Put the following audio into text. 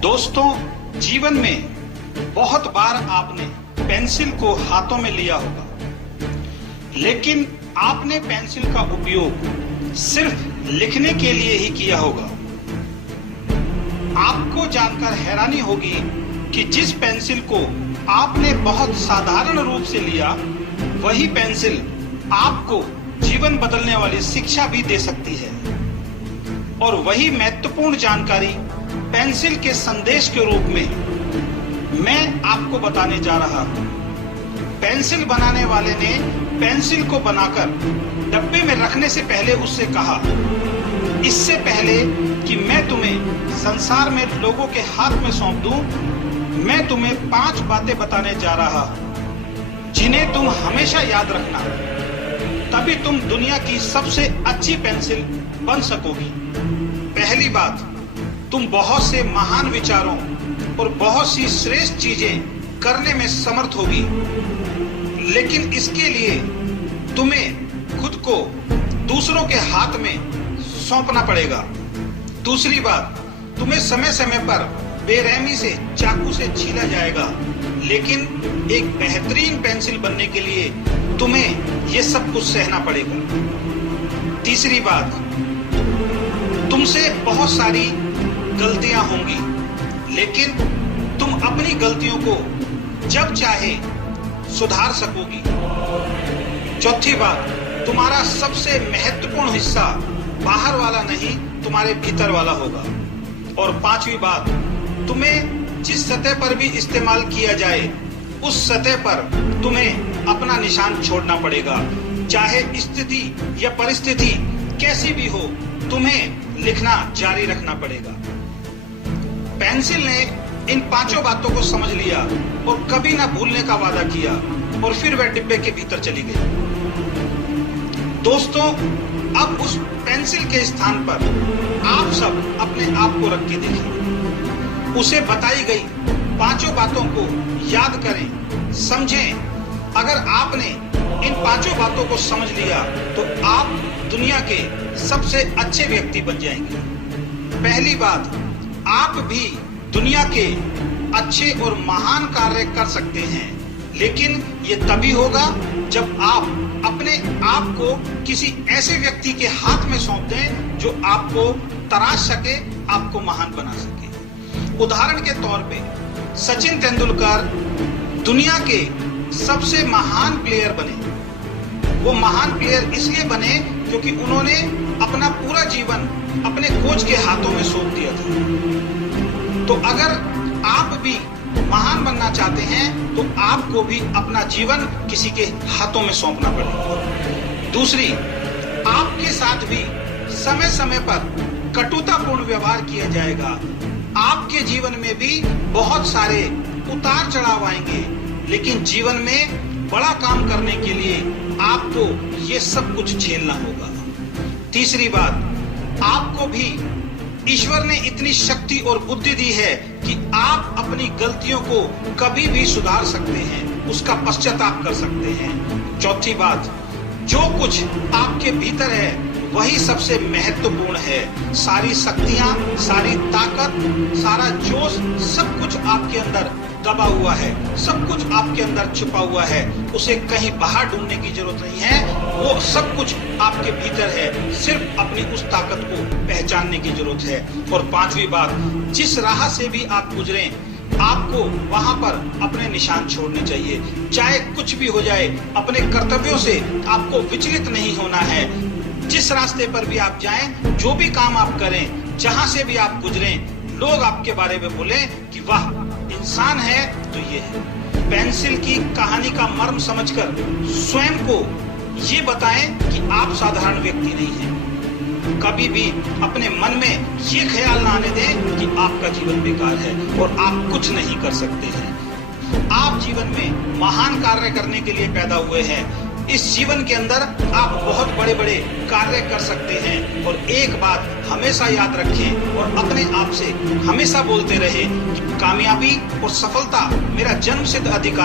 दोस्तों, जीवन में बहुत बार आपने पेंसिल को हाथों में लिया होगा, लेकिन आपने पेंसिल का उपयोग सिर्फ लिखने के लिए ही किया होगा। आपको जानकर हैरानी होगी कि जिस पेंसिल को आपने बहुत साधारण रूप से लिया, वही पेंसिल आपको जीवन बदलने वाली शिक्षा भी दे सकती है। और वही महत्वपूर्ण जानकारी पेंसिल के संदेश के रूप में मैं आपको बताने जा रहा हूं। पेंसिल बनाने वाले ने पेंसिल को बनाकर डब्बे में रखने से पहले उससे कहा, इससे पहले कि मैं तुम्हें संसार में लोगों के हाथ में सौंप दूं, मैं तुम्हें 5 बातें बताने जा रहा हूं, जिन्हें तुम हमेशा याद रखना, तभी तुम दुनिया की सबसे अच्छी पेंसिल बन सकोगी। पहली बात, तुम बहुत से महान विचारों और बहुत सी श्रेष्ठ चीजें करने में समर्थ होगी, लेकिन इसके लिए तुम्हें खुद को दूसरों के हाथ में सौंपना पड़ेगा। दूसरी बात, तुम्हें समय समय पर बेरहमी से चाकू से छीला जाएगा, लेकिन एक बेहतरीन पेंसिल बनने के लिए तुम्हें ये सब कुछ सहना पड़ेगा। तीसरी बात, तुमसे बहुत सारी गलतियां होंगी, लेकिन तुम अपनी गलतियों को जब चाहे सुधार सकोगी। चौथी बात, तुम्हारा सबसे महत्वपूर्ण हिस्सा बाहर वाला नहीं, तुम्हारे भीतर वाला होगा। और पांचवी बात, तुम्हें जिस सतह पर भी इस्तेमाल किया जाए, उस सतह पर तुम्हें अपना निशान छोड़ना पड़ेगा। चाहे स्थिति या परिस्थिति कैसी भी हो, तुम्हें लिखना जारी रखना पड़ेगा। पेंसिल ने इन 5 बातों को समझ लिया और कभी ना भूलने का वादा किया, और फिर वह डिब्बे के भीतर चली गई। दोस्तों, अब उस पेंसिल के स्थान पर आप सब अपने आप को रख के देखिए। उसे बताई गई 5 बातों को याद करें, समझें। अगर आपने इन 5 बातों को समझ लिया तो आप दुनिया के सबसे अच्छे व्यक्ति बन जाएंगे। पहली बात, आप भी दुनिया के अच्छे और महान कार्य कर सकते हैं, लेकिन ये तभी होगा जब आप अपने आप को किसी ऐसे व्यक्ति के हाथ में सौंप दें जो आपको तराश सके, आपको महान बना सके। उदाहरण के तौर पे सचिन तेंदुलकर दुनिया के सबसे महान प्लेयर बने। वो महान प्लेयर इसलिए बने क्योंकि उन्होंने अपना पूरा जीवन अपने कोच के हाथों में सौंप दिया था। तो अगर आप भी महान बनना चाहते हैं तो आपको भी अपना जीवन किसी के हाथों में सौंपना पड़ेगा। दूसरी, आपके साथ भी समय समय पर कटुतापूर्ण व्यवहार किया जाएगा। आपके जीवन में भी बहुत सारे उतार चढ़ाव आएंगे, लेकिन जीवन में बड़ा काम करने के लिए आपको ये सब कुछ झेलना होगा। तीसरी बात, आपको भी ईश्वर ने इतनी शक्ति और बुद्धि दी है कि आप अपनी गलतियों को कभी भी सुधार सकते हैं, उसका पश्चाताप कर सकते हैं। चौथी बात, जो कुछ आपके भीतर है वही सबसे महत्वपूर्ण है। सारी शक्तियां, सारी ताकत, सारा जोश, सब कुछ आपके अंदर दबा हुआ है, सब कुछ आपके अंदर छुपा हुआ है। उसे कहीं बाहर ढूंढने की जरूरत नहीं है, वो सब कुछ आपके भीतर है। सिर्फ अपनी उस ताकत को पहचानने की जरूरत है। और पांचवी बात, जिस राह से भी आप गुजरें, आपको वहां पर अपने निशान छोड़ने चाहिए। चाहे कुछ भी हो जाए, अपने कर्तव्यों से आपको विचलित नहीं होना है। जिस रास्ते पर भी आप जाएं, जो भी काम आप करें, जहां से भी आप गुजरें, लोग आपके बारे में बोलें कि वाह, इंसान है तो ये है। पेंसिल की कहानी का मर्म समझकर स्वयं को ये बताएं कि आप साधारण व्यक्ति नहीं हैं। कभी भी अपने मन में ये ख्याल ना आने दें कि आपका जीवन बेकार है और आप कुछ नहीं कर सकते हैं। आप जीवन में महान कार्य करने के लिए पैदा हुए हैं। इस जीवन के अंदर आप बहुत बड़े बड़े कार्य कर सकते हैं। और एक बात हमेशा याद रखें और अपने आप से हमेशा बोलते रहे कि कामयाबी और सफलता मेरा जन्मसिद्ध अधिकार